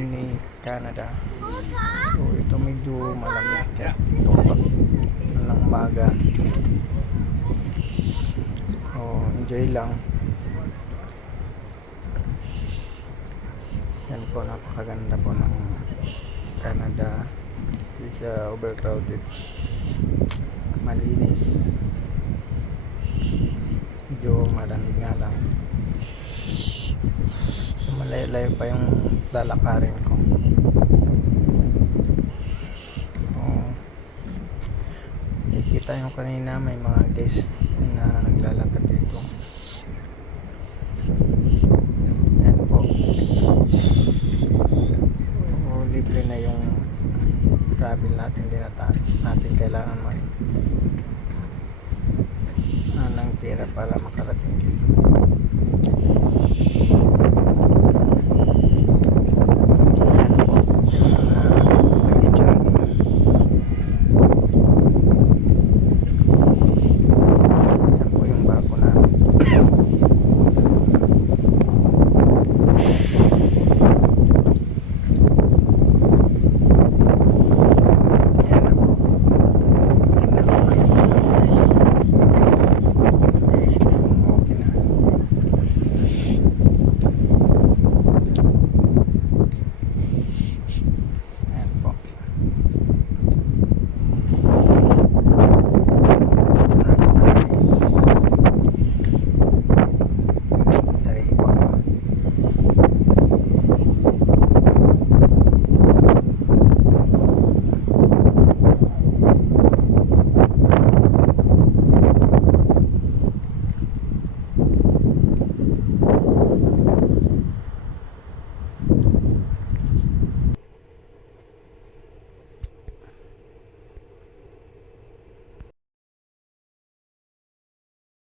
ni Canada. So ito medyo malamig kahit dito ng umaga. So enjoy lang. Yan po, napakaganda po ng Canada. Hindi siya overcrowded, malinis, medyo malamig nga lang. Malayo-layo pa yung lalakarin ko. Nakikita nyo kanina may mga guest na naglalakad dito. Yan po. Libre na yung travel natin, din natin kailangan ng pera para makarating dito.